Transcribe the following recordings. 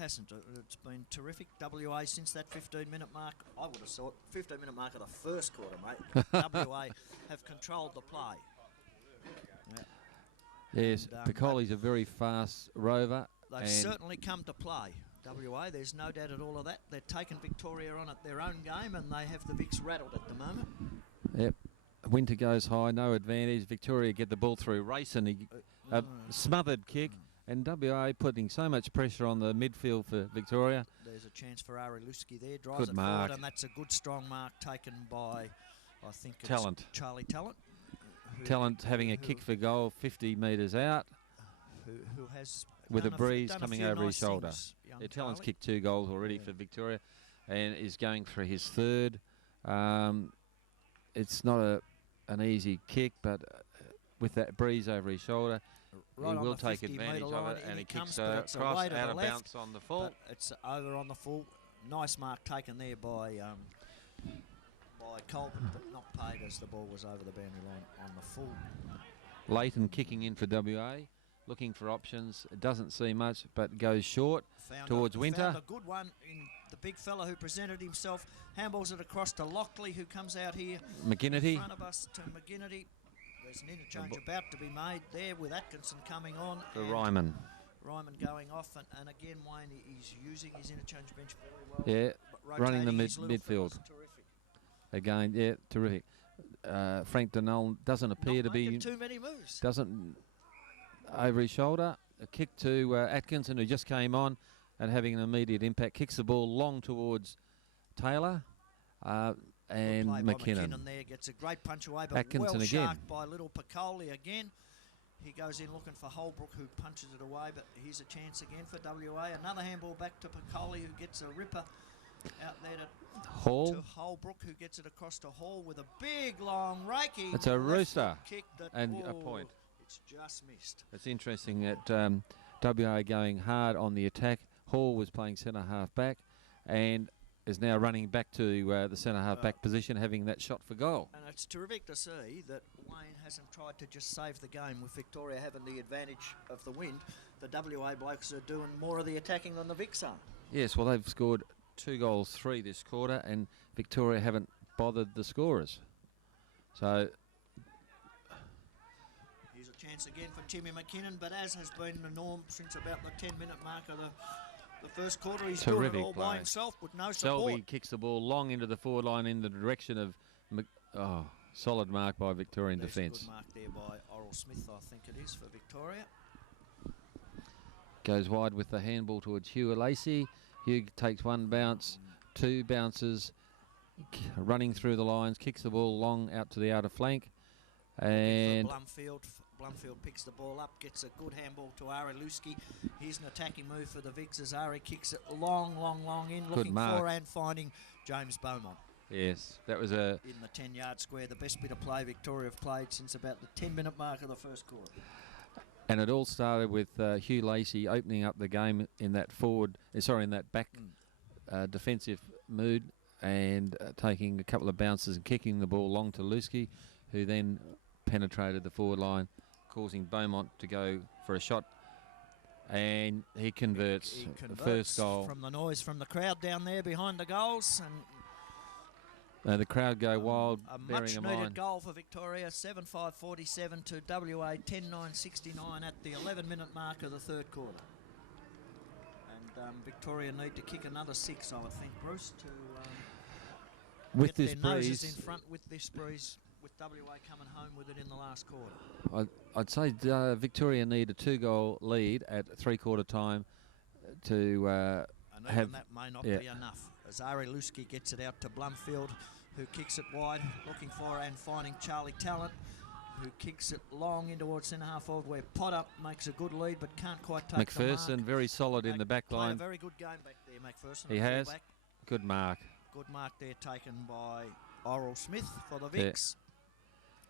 hasn't. It's been terrific. WA since that 15-minute mark, I would have thought 15-minute mark of the first quarter, mate. WA have controlled the play. Yeah. Yes, Piccoli's a very fast rover. They've certainly come to play. WA, there's no doubt at all of that. They're taking Victoria on at their own game, and they have the Vics rattled at the moment. Yep. Winter goes high, no advantage. Victoria get the ball through. Racing, a smothered kick, and WA putting so much pressure on the midfield for Victoria. There's a chance for Ari Luski there. Drives it forward, and that's a good strong mark taken by, I think, it's Charlie Talent. Talent having a kick for goal 50 metres out. Who has... With a breeze coming over his shoulder. Talent's kicked 2 goals already for Victoria and is going for his third. It's not an easy kick, but with that breeze over his shoulder, he will take advantage of it, and he kicks across out of bounce on the full. It's over on the full. Nice mark taken there by Colton, but not paid as the ball was over the boundary line on the full. Leighton kicking in for WA. Looking for options. It doesn't see much, but goes short towards Winter. Found a good one in the big fella who presented himself. Handballs it across to Lockley, who comes out here McGinnity. in front of us to McGinnity. There's an interchange about to be made there with Atkinson coming on. For Ryman. Ryman going off, and again, Wayne, he's using his interchange bench very well. Yeah, running the midfield. Again, yeah, terrific. Frank Denell doesn't appear to be... too many moves. Doesn't... Over his shoulder, a kick to Atkinson, who just came on and having an immediate impact. Kicks the ball long towards Taylor and McKinnon. There gets a great punch away, but Atkinson well again. sharked by little Piccoli again. He goes in looking for Holbrook, who punches it away, but here's a chance again for WA. Another handball back to Piccoli, who gets a ripper out there to Holbrook, who gets it across to Hall with a big long raking. It's a rooster kick and a point. Just missed. It's interesting that WA going hard on the attack. Hall was playing centre half back and is now running back to the centre half back position, having that shot for goal. And it's terrific to see that Wayne hasn't tried to just save the game with Victoria having the advantage of the wind. The WA blokes are doing more of the attacking than the Vics are. Yes, well, they've scored 2 goals, 3 this quarter, and Victoria haven't bothered the scorers. So... chance again for Timmy McKinnon, but as has been the norm since about the 10-minute mark of the first quarter, he's doing it all by himself with no support. Selby kicks the ball long into the forward line in the direction of... solid mark by Victorian defence. Good mark there by Oral Smith, I think it is, for Victoria. Goes wide with the handball towards Hugh Lacey. Hugh takes 1 bounce, 2 bounces, running through the lines, kicks the ball long out to the outer flank. And Blumfield picks the ball up, gets a good handball to Ari Luski. Here's an attacking move for the Vics as Ari kicks it long in, looking for and finding James Beaumont. Yes, that was in the 10-yard square, the best bit of play Victoria have played since about the 10-minute mark of the first quarter. And it all started with Hugh Lacey opening up the game in that back defensive mood and taking a couple of bounces and kicking the ball long to Luski, who then penetrated the forward line, causing Beaumont to go for a shot, and he converts the first goal. From the noise from the crowd down there behind the goals, and the crowd go wild, a bearing in mind. much-needed goal for Victoria, 7-5-47 to WA, 10-9-69 at the 11-minute mark of the third quarter. And Victoria need to kick another 6, I would think, Bruce, to with get this their breeze, noses in front with this breeze. With WA coming home with it in the last quarter. I'd say Victoria need a 2-goal lead at 3/4 time to and even that may not be enough. As Ari Luski gets it out to Blumfield, who kicks it wide, looking for and finding Charlie Talent, who kicks it long in towards centre half forward, where Potter makes a good lead but can't quite take the mark. McPherson very solid in the back line. A very good game back there, McPherson. He has. Good mark. Good mark there taken by Oral Smith for the Vics.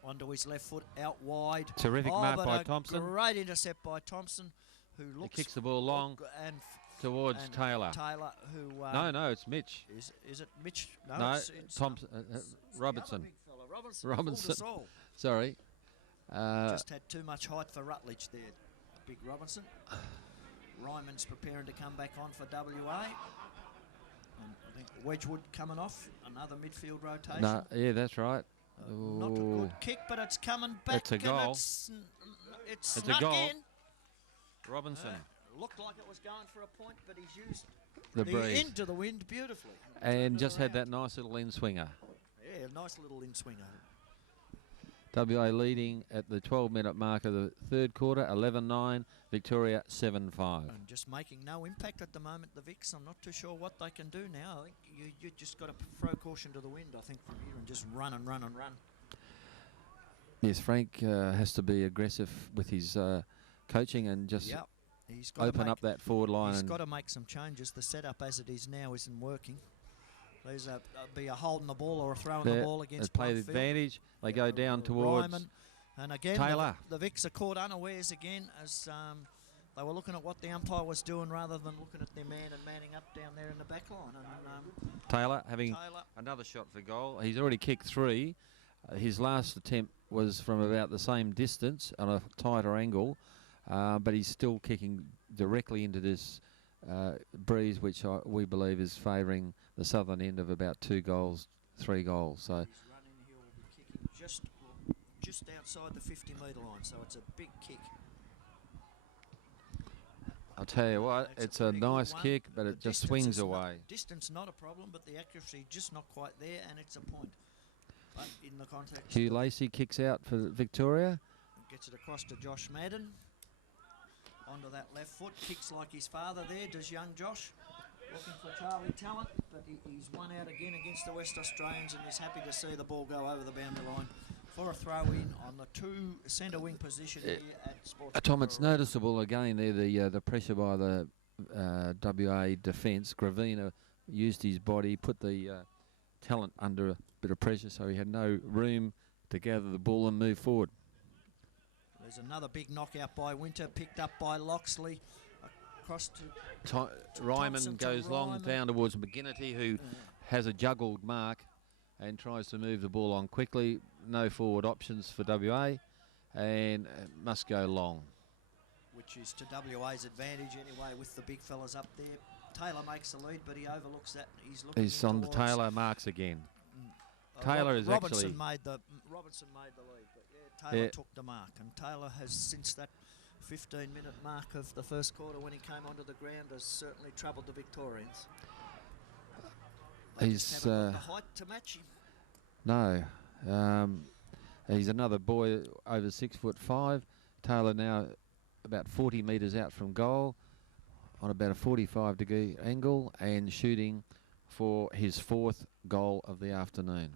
Onto his left foot, out wide. Terrific mark by Thompson. Great intercept by Thompson, who looks... He kicks the ball long and towards Taylor. Taylor, who... no, it's Mitch. Is it Mitch? No, it's Thompson. Robinson. Robinson. Sorry. Just had too much height for Rutledge there, big Robinson. Ryman's preparing to come back on for WA. And I think Wedgwood coming off, another midfield rotation. No, yeah, that's right. Not a good kick, but it's coming back. It's a goal. It's snuck a goal. in. Robinson. Looked like it was going for a point, but he's used the breeze into the wind beautifully. And just had that nice little in-swinger. Yeah, nice little in-swinger. WA leading at the 12-minute mark of the third quarter, 11-9, Victoria 7-5. And just making no impact at the moment, the Vics. I'm not too sure what they can do now. I think you just got to throw caution to the wind, I think, from here and just run and run and run. Yes, Frank has to be aggressive with his coaching and just open up that forward line. He's got to make some changes. The setup as it is now isn't working. There's be a holding the ball or a throwing the ball against play the advantage. They go down towards Ryman. And again, Taylor. The Vics are caught unawares again as they were looking at what the umpire was doing rather than looking at their man and manning up down there in the back line. And, Taylor having another shot for goal. He's already kicked 3. His last attempt was from about the same distance on a tighter angle, but he's still kicking directly into this breeze, which we believe is favouring the southern end of about 2 goals, 3 goals. So he's running, he'll be kicking just outside the 50-metre line, so it's a big kick. I'll tell you what, it's a nice kick, but it just swings away. Distance not a problem, but the accuracy just not quite there, and it's a point. But in the context, Hugh Lacey kicks out for Victoria. Gets it across to Josh Madden. Onto that left foot, kicks like his father there, does young Josh. Looking for Charlie Talent, but he's won out again against the West Australians and is happy to see the ball go over the boundary line for a throw-in on the 2 centre wing position here at Sportscover. Tom, it's noticeable again there, the pressure by the WA defence. Gravina used his body, put the Talent under a bit of pressure, so he had no room to gather the ball and move forward. There's another big knockout by Winter, picked up by Loxley. Across to Ryman goes long down towards McGinnity, who has a juggled mark and tries to move the ball on quickly. No forward options for WA and must go long. Which is to WA's advantage anyway with the big fellas up there. Taylor makes the lead, but he overlooks that. He's on the Taylor marks again. Taylor is Robinson made the lead, but yeah, Taylor took the mark, and Taylor has, since that 15-minute mark of the first quarter when he came onto the ground, has certainly troubled the Victorians. He's got the height to match him. No, he's another boy over 6'5". Taylor now about 40 metres out from goal on about a 45-degree angle and shooting for his 4th goal of the afternoon.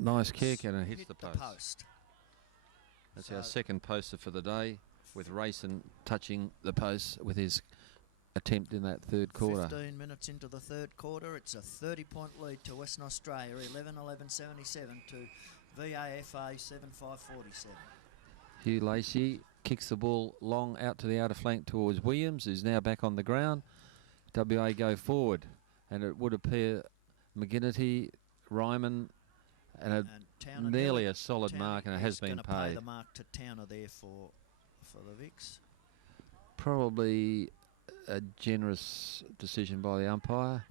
Nice kick, and it hits the post. That's so our second poster for the day, with Rayson touching the post with his attempt in that third quarter. 15 minutes into the third quarter, it's a 30-point lead to Western Australia, 11-11-77 to VAFA 7-5-47. Hugh Lacey kicks the ball long out to the outer flank towards Williams, who's now back on the ground. WA go forward, and it would appear McGinnity, Ryman, and nearly a solid mark, and it has been paid. Pay the mark to Towner there for the Vics. Probably a generous decision by the umpire.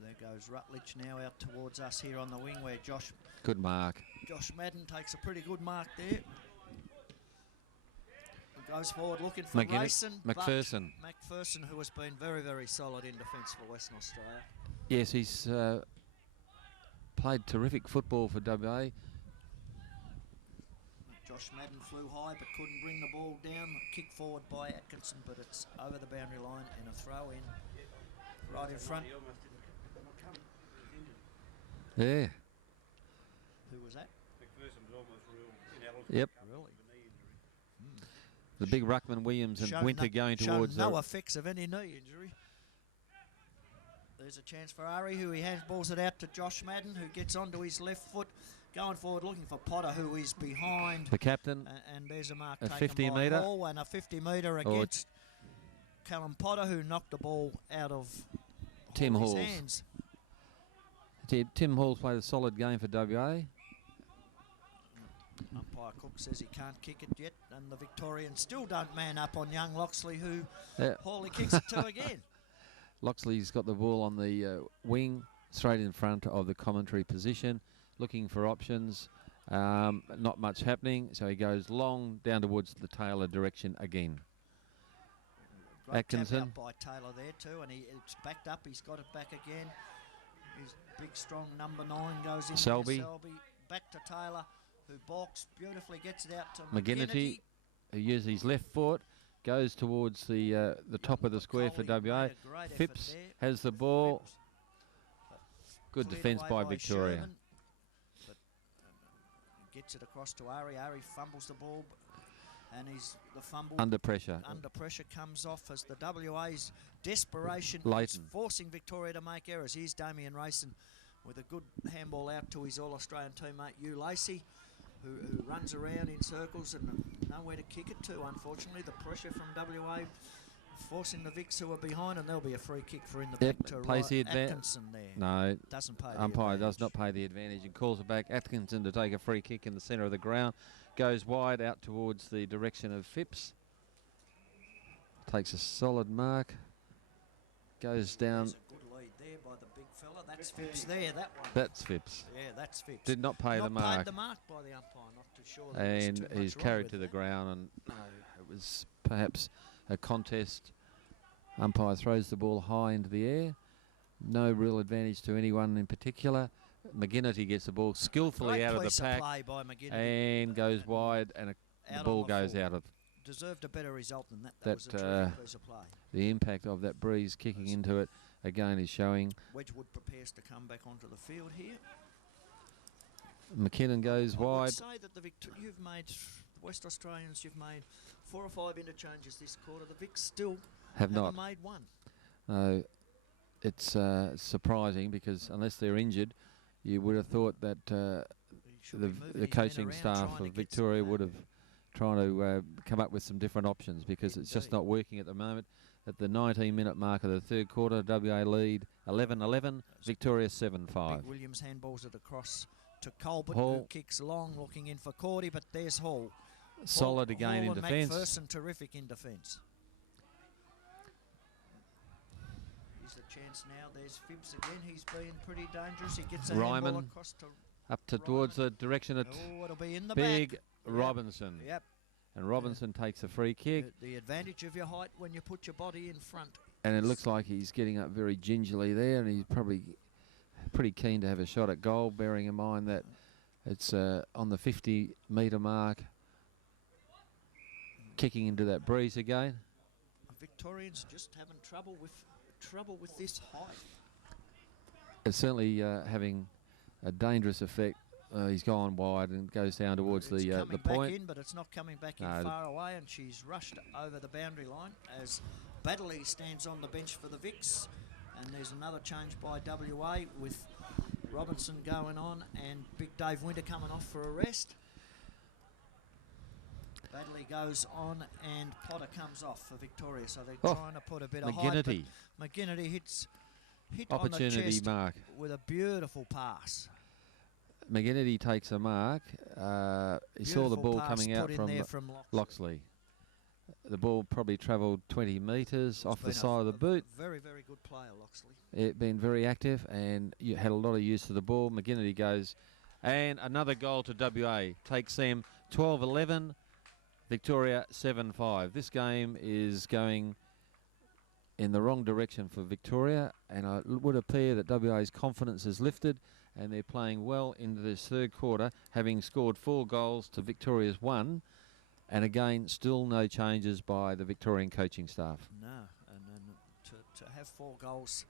There goes Rutledge now out towards us here on the wing, where Josh. Good mark. Josh Madden takes a pretty good mark there. Goes forward looking for Rayson. McPherson. McPherson, who has been very, very solid in defence for Western Australia. Yes, he's played terrific football for WA. Josh Madden flew high but couldn't bring the ball down. Kick forward by Atkinson, but it's over the boundary line and a throw in right in front. Yeah. Who was that? McPherson was almost real. Yep. Really? The big ruckman Williams and Winter going towards no effects of any knee injury. There's a chance for Ari, who he handballs it out to Josh Madden, who gets onto his left foot, going forward looking for Potter, who is behind the captain. And there's a mark a taken 50 by metre Hall, and a 50 metre against Callum Potter, who knocked the ball out of Tim Hall's hands. Tim Hall's played a solid game for WA. Umpire Cook says he can't kick it yet, and the Victorians still don't man up on young Loxley, who Hawley kicks it to again. Loxley's got the ball on the wing, straight in front of the commentary position, looking for options. Not much happening, so he goes long down towards the Taylor direction again. Great Atkinson. tap out by Taylor there too, and it's backed up. He's got it back again. His big, strong number 9 goes in. Selby. There. Selby back to Taylor, who balks beautifully, gets it out to McGinnity, who uses his left foot, goes towards the top of the square for WA. Phipps has the ball. Good defence by Victoria. Sherman, but gets it across to Ari. Ari fumbles the ball, and the fumble under pressure. Under pressure comes off as the WA's desperation is forcing Victoria to make errors. Here's Damien Rayson with a good handball out to his All-Australian teammate Hugh Lacey, who runs around in circles and nowhere to kick it to, unfortunately. The pressure from WA forcing the Vicks who are behind, and there'll be a free kick for in the back to Atkinson there. No, doesn't pay the umpire advantage. does not pay the advantage and calls it back. Atkinson to take a free kick in the centre of the ground. Goes wide out towards the direction of Phipps. Takes a solid mark. Goes down. There's a good lead there by the big fella. That's Phipps there, that one. That's Phipps. Yeah, that's Phipps. Did not pay the mark. Not paid the mark by the umpire, not too sure. And he's carried to the ground, and it was perhaps a contest. Umpire throws the ball high into the air. No real advantage to anyone in particular. McGinnity gets the ball skillfully out of the pack and goes wide, and the ball goes out of. Deserved a better result than that. That was a terrific piece of play. The impact of that breeze kicking into it again is showing. Wedgwood prepares to come back onto the field here. McKinnon goes wide. I would say that you've made, West Australians, you've made 4 or 5 interchanges this quarter. The Vicks still haven't made one. No, it's surprising because unless they're injured, you would have thought that the coaching staff of Victoria would have tried to come up with some different options, because it's just not working at the moment. At the 19-minute mark of the third quarter, WA lead 11-11, Victoria 7-5. Big Williams handballs it across to Colbert, who kicks long, looking in for Cordy, but there's Hall. Solid again in defence. McPherson terrific in defence. Here's the chance now. There's Phipps again. He's been pretty dangerous. He gets a handball across to up towards the direction of it'll be in the big back. Robinson. Yep. And Robinson takes a free kick. The advantage of your height when you put your body in front. And it looks like he's getting up very gingerly there, and he's probably pretty keen to have a shot at goal, bearing in mind that it's on the 50-metre mark, kicking into that breeze again. Victorians just having trouble with this height. It's certainly having a dangerous effect. He's gone wide and goes down towards the point. Back in, but it's not coming back in far away, and she's rushed over the boundary line as Baddeley stands on the bench for the Vicks. And there's another change by WA with Robinson going on and Big Dave Winter coming off for a rest. Baddeley goes on and Potter comes off for Victoria, so they're trying to put a bit of height. McGinnity hit opportunity on the chest mark with a beautiful pass. McGinnity takes a mark. He saw the ball coming out from Loxley. The ball probably travelled 20 metres off the side of the boot. Very, very good player, Loxley. It's been very active and you had a lot of use of the ball. McGinnity goes, and another goal to WA. Takes them 12-11, Victoria 7-5. This game is going in the wrong direction for Victoria, and it would appear that WA's confidence has lifted, and they're playing well into this third quarter, having scored 4 goals to Victoria's 1. And again, still no changes by the Victorian coaching staff. No, and to have 4 goals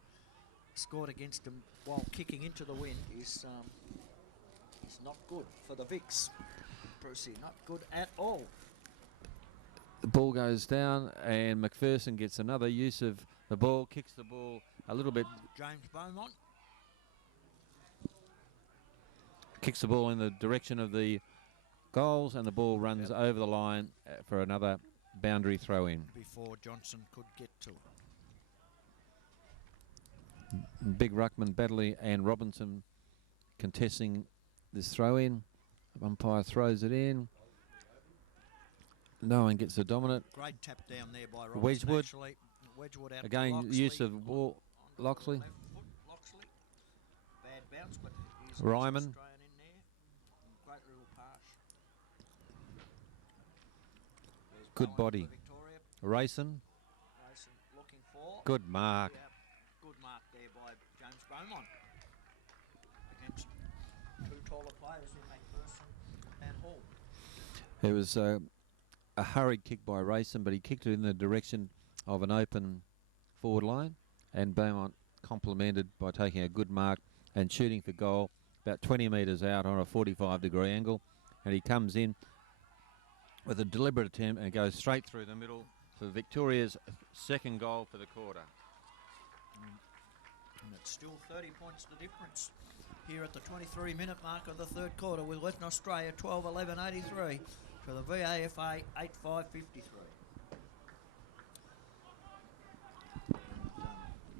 scored against them while kicking into the wind is not good for the Vicks. Brucey, not good at all. The ball goes down, and McPherson gets another use of the ball, kicks the ball a little bit. James Beaumont kicks the ball in the direction of the goals, and the ball runs over the line for another boundary throw in. Before Johnson could get to it. Big ruckman, Baddeley and Robinson contesting this throw in. Umpire throws it in. No one gets the dominant. Great tap down there by Robertson. Wedgwood. Actually. Wedgwood out Again, to Loxley. use of Loxley. Left foot, Loxley. Bad bounce, but he's Ryman. Australian in there. Great little pass. There's Good Bowen body. for Victoria. Racing. Racing looking for. Good mark. Yeah, good mark there by James Beaumont. Against two taller players in McPherson and Hall. It was a hurried kick by Racing, but he kicked it in the direction of an open forward line, and Beaumont complimented by taking a good mark and shooting for goal about 20 metres out on a 45-degree angle, and he comes in with a deliberate attempt and goes straight through the middle for Victoria's second goal for the quarter. And it's still 30 points the difference here at the 23-minute mark of the third quarter, with Western Australia 12-11-83 for the VAFA 85-53.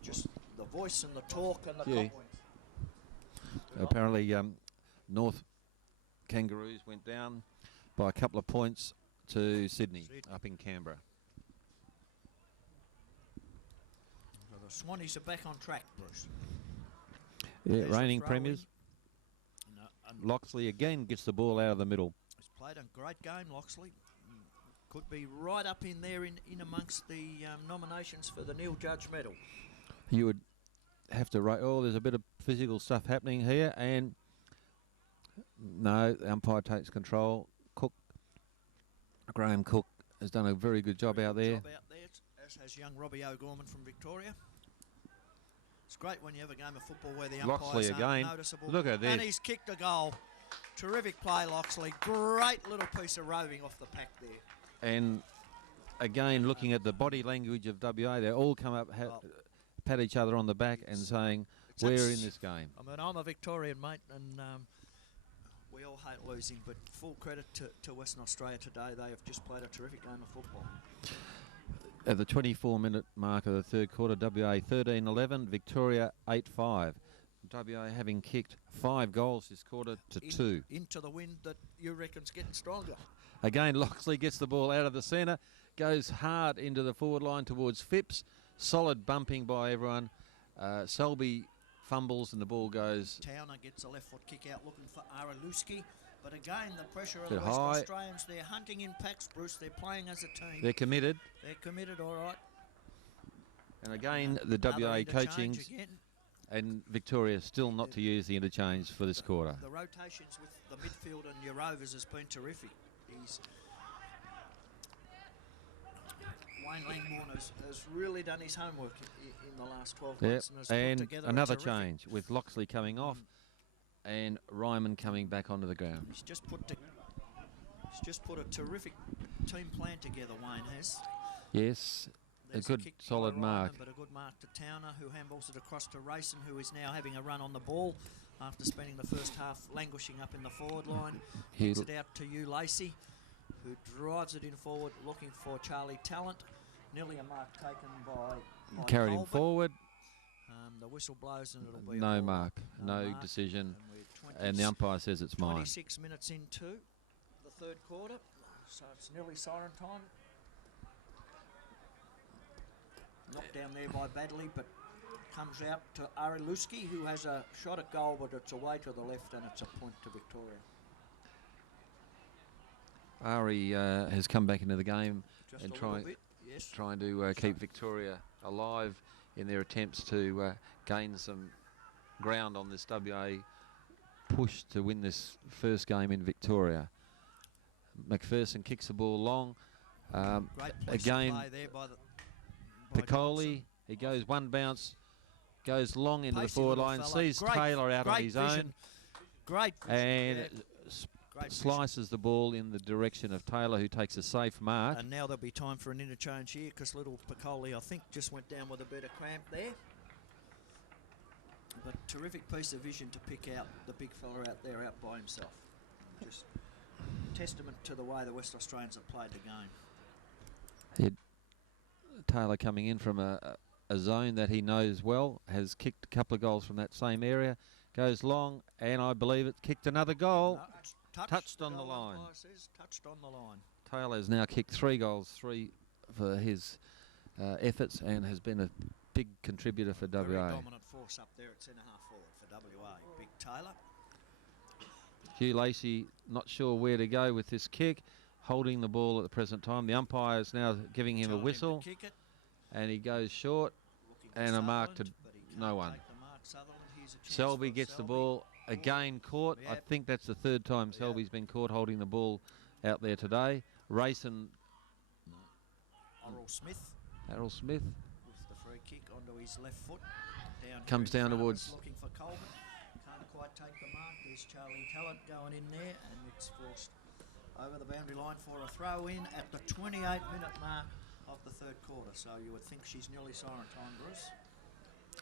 Just the voice and the talk and the comments. Apparently, North Kangaroos went down by a couple of points to Sydney. Up in Canberra. So the Swannies are back on track, Bruce. Yeah, There's reigning a throw in. premiers. And Loxley again gets the ball out of the middle. he's played a great game, Loxley. Could be right up in there in amongst the nominations for the Neil Judge medal. You would have to rate. Oh, there's a bit of physical stuff happening here, and no, the umpire takes control. Graham Cook has done a very good job out there. As has young Robbie O'Gorman from Victoria. It's great when you have a game of football where the Loxley umpires again. aren't noticeable. Look at this. And he's kicked a goal. Terrific play, Loxley. Great little piece of roving off the pack there. And again, looking at the body language of WA, they all come up, pat each other on the back and saying, we're in this game. I mean, I'm a Victorian, mate, and we all hate losing, but full credit to Western Australia today. They have just played a terrific game of football. At the 24-minute mark of the third quarter, WA 13-11, Victoria 8-5. WA having kicked 5 goals this quarter to 2. Into the wind that you reckon's getting stronger. Again, Loxley gets the ball out of the centre, goes hard into the forward line towards Phipps. Solid bumping by everyone. Selby fumbles and the ball goes. Towner gets a left foot kick out looking for Araluski. But again, the pressure of Bit the West high. Australians, they're hunting in packs, Bruce. They're playing as a team. They're committed. They're committed, all right. And again, the Another WA interchange coaching again. and Victoria still not to use the interchange for this quarter. The rotations with the midfield and your Rovers has been terrific. Wayne Langmorn has really done his homework in the last 12 months. And, has put And together another a terrific change with Loxley coming off and Ryman coming back onto the ground. He's just put a terrific team plan together, Wayne has. Yes, There's a good kick by solid Ryman, mark. but a good mark to Towner, who handballs it across to Racing, who is now having a run on the ball after spending the first half languishing up in the forward line. Kicks it out to Hugh Lacey, who drives it in forward, looking for Charlie Talent. Nearly a mark taken by Carried him Colbert. forward. The whistle blows and it'll be a No ball. mark, no mark. decision. And And the umpire says it's mine. 26 minutes into the third quarter, so it's nearly siren time. Knocked down there by Badley, but comes out to Ariluski, who has a shot at goal, but it's away to the left and it's a point to Victoria. Ari has come back into the game Just and a little bit, yes. trying to keep Victoria alive in their attempts to gain some ground on this WA push to win this first game in Victoria. McPherson kicks the ball long. Great piece Again, of play there by Piccoli, he goes one bounce, goes long into the Pacey forward little line, fella. sees Great- Taylor out on great his vision. own, Great vision, and yeah. Great vision. slices the ball in the direction of Taylor, who takes a safe mark. And now there'll be time for an interchange here because little Piccoli, I think, just went down with a bit of cramp there. But terrific piece of vision to pick out the big fella out there out by himself. Just testament to the way the West Australians have played the game. Taylor coming in from a zone that he knows well, has kicked a couple of goals from that same area, goes long, and I believe it's kicked another goal. No, Touched on the line. Says, touched on the line. Taylor has now kicked 3 goals, 3 for his efforts, and has been a big contributor for WA. Very dominant force up there at centre-half forward for WA. Big Taylor. Hugh Lacey not sure where to go with this kick, holding the ball at the present time. The umpire is now giving him a whistle, and he goes short, and a mark to no one. Selby gets the ball, again caught. I think that's the 3rd time Selby's been caught holding the ball out there today. Rayson. Errol Smith. With the free kick onto his left foot. Comes down towards. Looking for Colvin. Can't quite take the mark. There's Charlie Talent going in there, and it's forced over the boundary line for a throw in at the 28-minute mark of the 3rd quarter. So you would think she's nearly siren time, Bruce.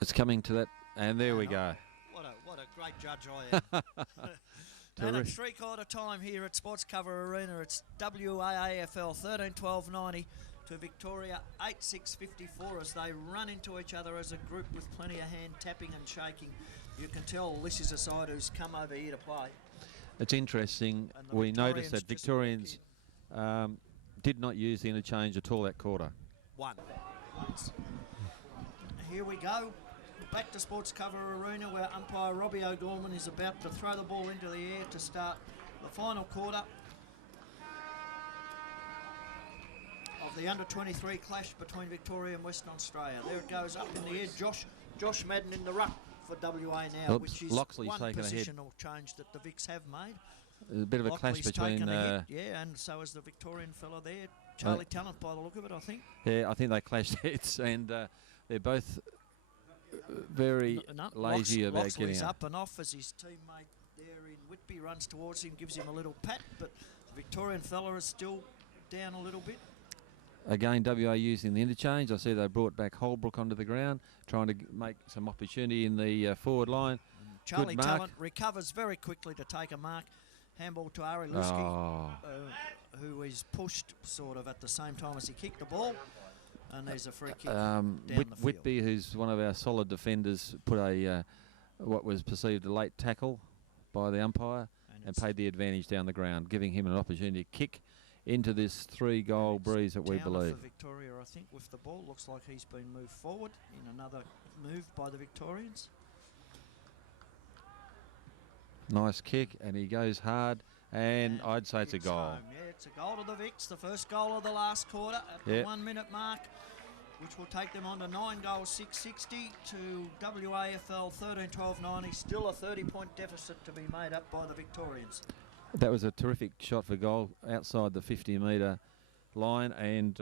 It's coming to that, and there we go. What a great judge I am. And it's 3/4 time here at Sportscover Arena. It's WAAFL 13-12-90 to Victoria 8-6-54 as they run into each other as a group with plenty of hand tapping and shaking. You can tell this is a side who's come over here to play. It's interesting. We noticed that Victorians did not use the interchange at all that quarter. Once. Here we go. Back to Sportscover Arena where umpire Robbie O'Gorman is about to throw the ball into the air to start the final quarter of the under-23 clash between Victoria and Western Australia. There it goes up in the air. Josh Madden in the ruck for WA now, which is Loxley's one taken positional change that the Vics have made. There's a bit of a clash between... yeah, and so is the Victorian fella there. Charlie Talent by the look of it, I think. Yeah, I think they clashed heads, and they're both very lazy about getting Loxley's up and off as his teammate there in Whitby runs towards him, gives him a little pat, but the Victorian fella is still down a little bit. Again, WA using the interchange. I see they brought back Holbrook onto the ground, trying to make some opportunity in the forward line. Charlie Talent recovers very quickly to take a mark. Handball to Ari Lusky, who is pushed sort of at the same time as he kicked the ball. And there's a free kick down the field. Whitby, who's one of our solid defenders, put a what was perceived a late tackle by the umpire and paid the advantage down the ground, giving him an opportunity to kick into this 3-goal breeze that we believe. For Victoria, I think, with the ball. Looks like he's been moved forward in another move by the Victorians. Nice kick, and he goes hard, and I'd say it's a goal. Home. Yeah, it's a goal to the Vics, the first goal of the last quarter at the 1 minute mark, which will take them on to 9 goals, 660 to WAFL 13-12-90. Still a 30-point deficit to be made up by the Victorians. That was a terrific shot for goal outside the 50-metre line, and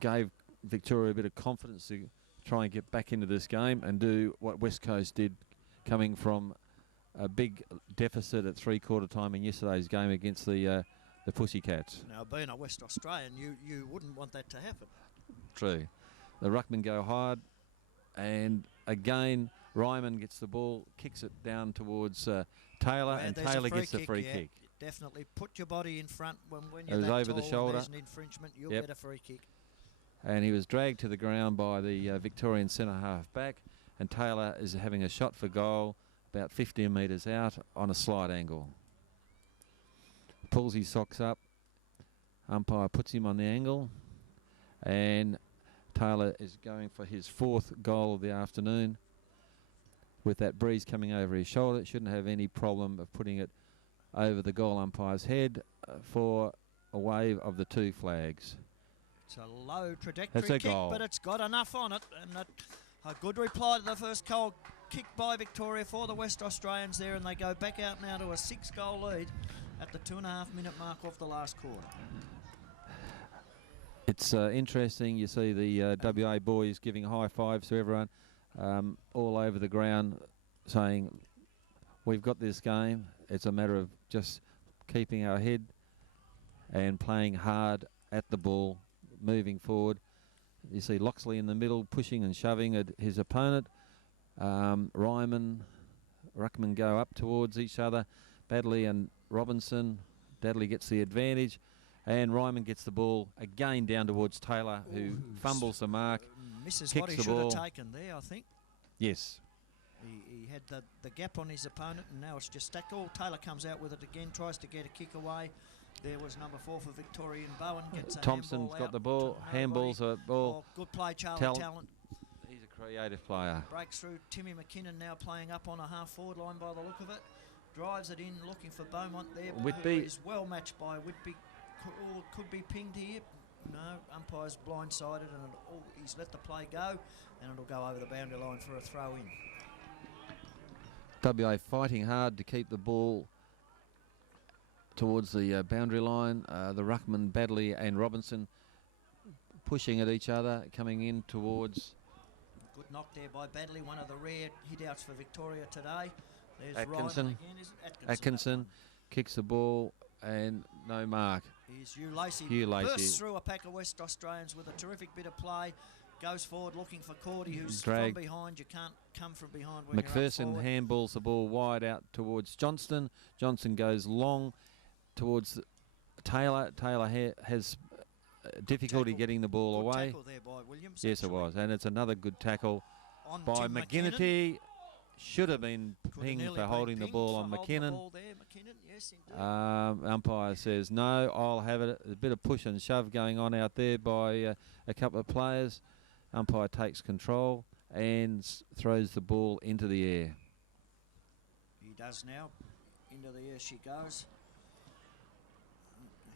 gave Victoria a bit of confidence to try and get back into this game and do what West Coast did, coming from a big deficit at 3/4 time in yesterday's game against the Pussycats. Now, being a West Australian, you wouldn't want that to happen. True. The ruckmen go hard, and again Ryman gets the ball, kicks it down towards Taylor, and Taylor gets the free kick. Definitely put your body in front when you're that over tall the shoulder. There's an infringement, you'll get a free kick. And he was dragged to the ground by the Victorian centre half back, and Taylor is having a shot for goal about 15 metres out on a slight angle. Pulls his socks up, umpire puts him on the angle, and Taylor is going for his 4th goal of the afternoon. With that breeze coming over his shoulder, shouldn't have any problem of putting it over the goal umpire's head for a wave of the 2 flags. It's a low trajectory kick, but it's got enough on it, and a good reply to the first goal kick by Victoria for the West Australians there, and they go back out now to a 6-goal lead at the 2.5 minute mark of the last quarter. It's interesting. You see the WA boys giving high fives to everyone all over the ground, saying, we've got this game. It's a matter of just keeping our head and playing hard at the ball, moving forward. You see Loxley in the middle, pushing and shoving at his opponent. Ryman, ruckman go up towards each other. Badley and Robinson. Dadley gets the advantage, and Ryman gets the ball again down towards Taylor, who fumbles the mark. Misses kicks what he the should ball. have taken there, I think. Yes. He had the gap on his opponent, and now it's just stacked. All Taylor comes out with it again, tries to get a kick away. There was number 4 for Victorian Bowen. Gets a Thompson's got the ball. Handball's a ball. Oh, good play, Charlie Talent. He's a creative player. Breaks through. Timmy McKinnon now playing up on a half-forward line by the look of it. Drives it in, looking for Beaumont there. Whitby is well matched by Whitby. Could be pinged here. No, umpire's blindsided, and he's let the play go, and it'll go over the boundary line for a throw-in. WA fighting hard to keep the ball towards the boundary line. The ruckman, Badley and Robinson pushing at each other, coming in towards... Good knock there by Badley, one of the rare hit-outs for Victoria today. There's Atkinson. Ryman again, Atkinson kicks the ball and no mark. Here's Hugh Lacey. Hugh Lacey Bursts through a pack of West Australians with a terrific bit of play. Goes forward looking for Cordy, who's from behind. You can't come from behind when McPherson you're up handballs the ball wide out towards Johnston. Johnston goes long towards Taylor. Taylor has difficulty getting the ball good away. Tackle there by Williams, yes, it was. And it's another good tackle on by Tim McGinnity. Should have been pinged for holding the ball on McKinnon. Yes, umpire says no, I'll have it. A bit of push and shove going on out there by a couple of players. Umpire takes control and throws the ball into the air. He does now. Into the air she goes.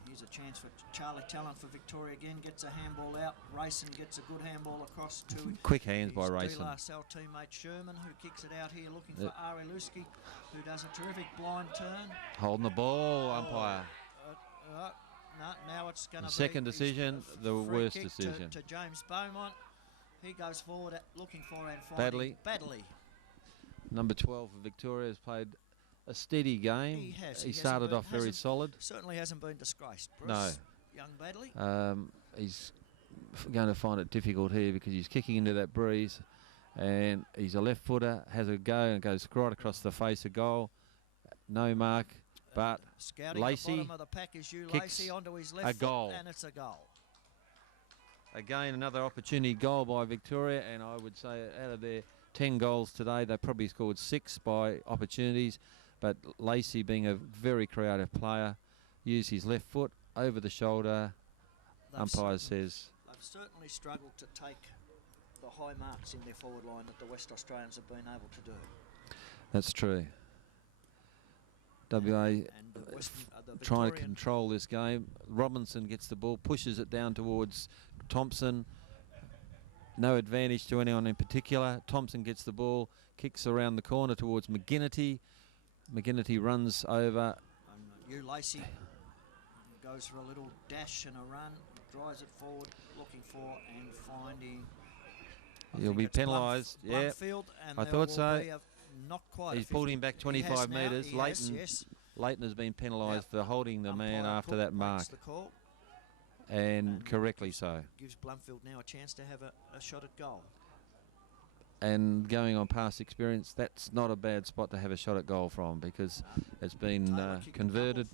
Here's a chance for Charlie Talent for Victoria again. Gets a handball out. Rayson gets a good handball across to quick hands by Rayson. Our teammate Sherman, who kicks it out here looking for Ari Lusky, who does a terrific blind turn. Holding the ball, umpire. No, now it's going to be... Second decision, the worst decision. To James Beaumont. He goes forward looking for and finding Badley. Number 12 for Victoria has played a steady game. He has. He started off very solid. Certainly hasn't been disgraced, Bruce. No. Young Badley. He's going to find it difficult here because he's kicking into that breeze, and he's a left footer, has a go and goes right across the face of goal. No mark, but Lacey the bottom of the pack is Lacey onto his left a goal. Foot, and it's a goal. Again, another opportunity goal by Victoria, and I would say out of their 10 goals today, they probably scored 6 by opportunities. But Lacey, being a very creative player, used his left foot over the shoulder. Umpire says... They've certainly struggled to take the high marks in their forward line that the West Australians have been able to do. That's true. WA trying to control this game. Robinson gets the ball, pushes it down towards Thompson. No advantage to anyone in particular. Thompson gets the ball, kicks around the corner towards McGinnity. McGinnity runs over. Hugh Lacey goes for a little dash and a run, drives it forward, looking for and finding. He'll be penalised. Yeah, I thought so. Not quite. He's pulled him back 25 metres. Leighton has been penalised for holding the man after that mark. And correctly so. Gives Blumfield now a chance to have a shot at goal. And going on past experience, that's not a bad spot to have a shot at goal from, because it's been converted,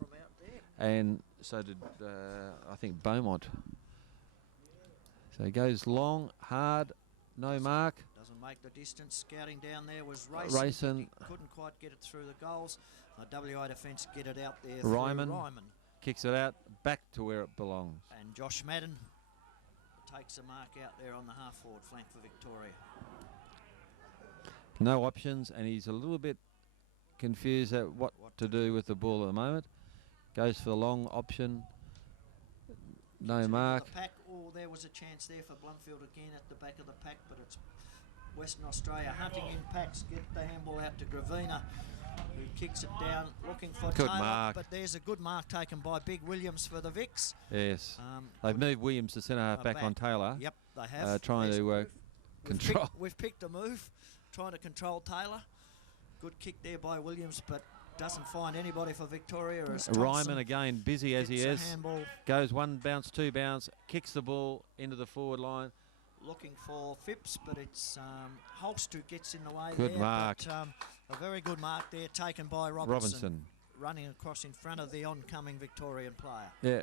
and so did I think Beaumont. So he goes long, hard, no mark. Doesn't make the distance. Scouting down there was Rayson. Couldn't quite get it through the goals. The WA defence get it out there. Ryman kicks it out back to where it belongs. And Josh Madden takes a mark out there on the half-forward flank for Victoria. No options, and he's a little bit confused at what to do with the ball at the moment. Goes for the long option. No mark. The pack. Oh, there was a chance there for Blumfield again at the back of the pack, but it's Western Australia hunting in packs. Get the handball out to Gravina, who kicks it down, looking for good Taylor. Mark. But there's a good mark taken by Big Williams for the Vicks. Yes. They've moved Williams to centre half back on Taylor. Yep, they have. Trying to control. We've picked a move, trying to control Taylor. Good kick there by Williams, but doesn't find anybody for Victoria. As Ryman again, busy as he is. Handball. Goes one bounce, two bounce, kicks the ball into the forward line. Looking for Phipps, but it's Holst who gets in the way. Good mark. But, a very good mark there taken by Robinson. Running across in front of the oncoming Victorian player. Yeah,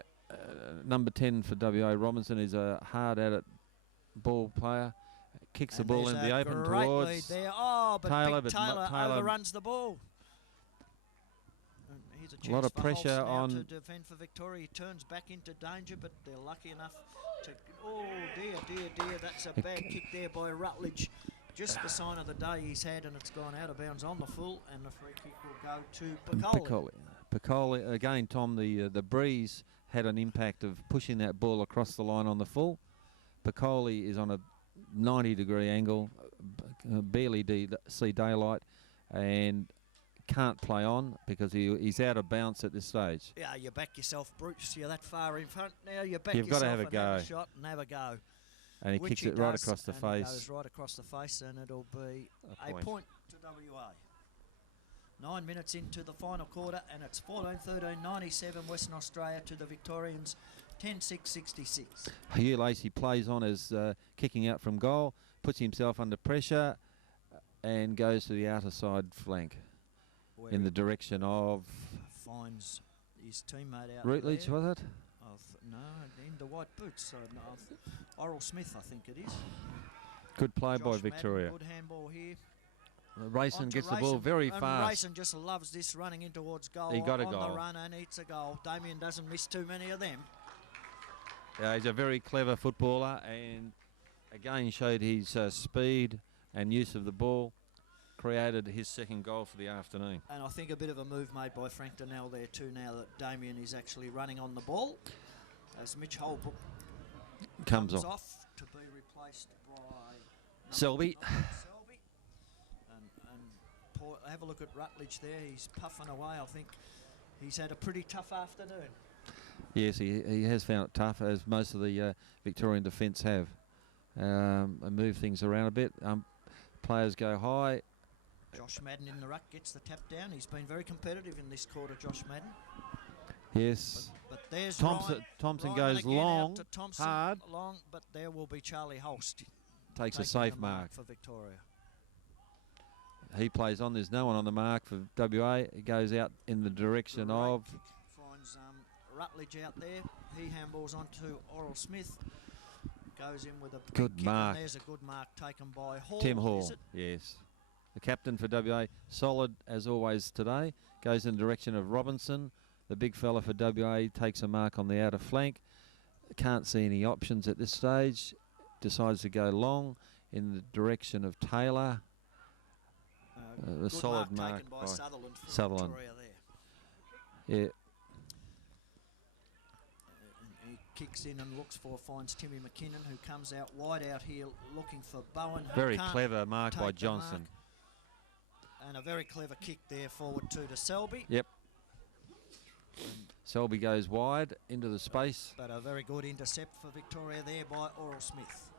number 10 for WA, Robinson, is a hard at it ball player. Kicks the ball into the open great towards. Lead there. Oh, Oh, but Taylor, Big Taylor overruns the ball. And here's a chance lot of for pressure Holst now on to defend for Victoria. He turns back into danger, but they're lucky enough to... Oh, dear, dear, dear. That's a bad kick there by Rutledge. Just the sign of the day he's had, and it's gone out of bounds on the full, and the free kick will go to Piccoli. Piccoli, again, Tom, the breeze had an impact of pushing that ball across the line on the full. Piccoli is on a 90-degree angle, barely see daylight, and can't play on because he's out of bounds at this stage. Yeah, you back yourself, Bruce. You're that far in front now. You back You've got yourself to have a go. have a shot and have a go. And he Which kicks it right across the and face. Goes right across the face, and it'll be a point to WA. 9 minutes into the final quarter, and it's 14-13, 97 Western Australia to the Victorians, 10-6-66. Hugh Lacey plays on as kicking out from goal, puts himself under pressure, and goes to the outer side flank in the direction of... Finds his teammate out Rutledge, there. was it? No, in the white boots. So no, Oral Smith, I think it is. Good play Josh by Madden, Victoria. good handball here. Rayson gets the ball very fast. Rayson just loves this, running in towards goal. He got a on goal. The run and eats a goal. Damien doesn't miss too many of them. Yeah, he's a very clever footballer, and again showed his speed and use of the ball. Created his second goal for the afternoon. And I think a bit of a move made by Frank Donnell there too, now that Damien is actually running on the ball. As Mitch Holbrook comes off to be replaced by Selby. And have a look at Rutledge there. He's puffing away. I think he's had a pretty tough afternoon. Yes, he has found it tough, as most of the Victorian defence have. And move things around a bit. Players go high. Josh Madden in the ruck gets the tap down. He's been very competitive in this quarter, Josh Madden. Yes. But there's Thompson Ryan goes long, to Thompson, hard. Long, but there will be Charlie Holst. Takes a safe mark for Victoria. He plays on. There's no one on the mark for WA. He goes out in the direction of... Finds Rutledge out there. He handballs onto Oral Smith. Goes in with a good kick, mark. And there's a good mark taken by Hall. Tim Hall, yes. The captain for WA, solid as always today. Goes in the direction of Robinson. The big fella for WA takes a mark on the outer flank. Can't see any options at this stage. Decides to go long in the direction of Taylor. A solid mark taken by Sutherland for Sutherland. Victoria there. Yeah. He kicks in and finds Timmy McKinnon, who comes out wide out here looking for Bowen. Very clever mark by Johnson. And a very clever kick there forward to Selby. Yep. Selby goes wide into the space. But a very good intercept for Victoria there by Oral Smith.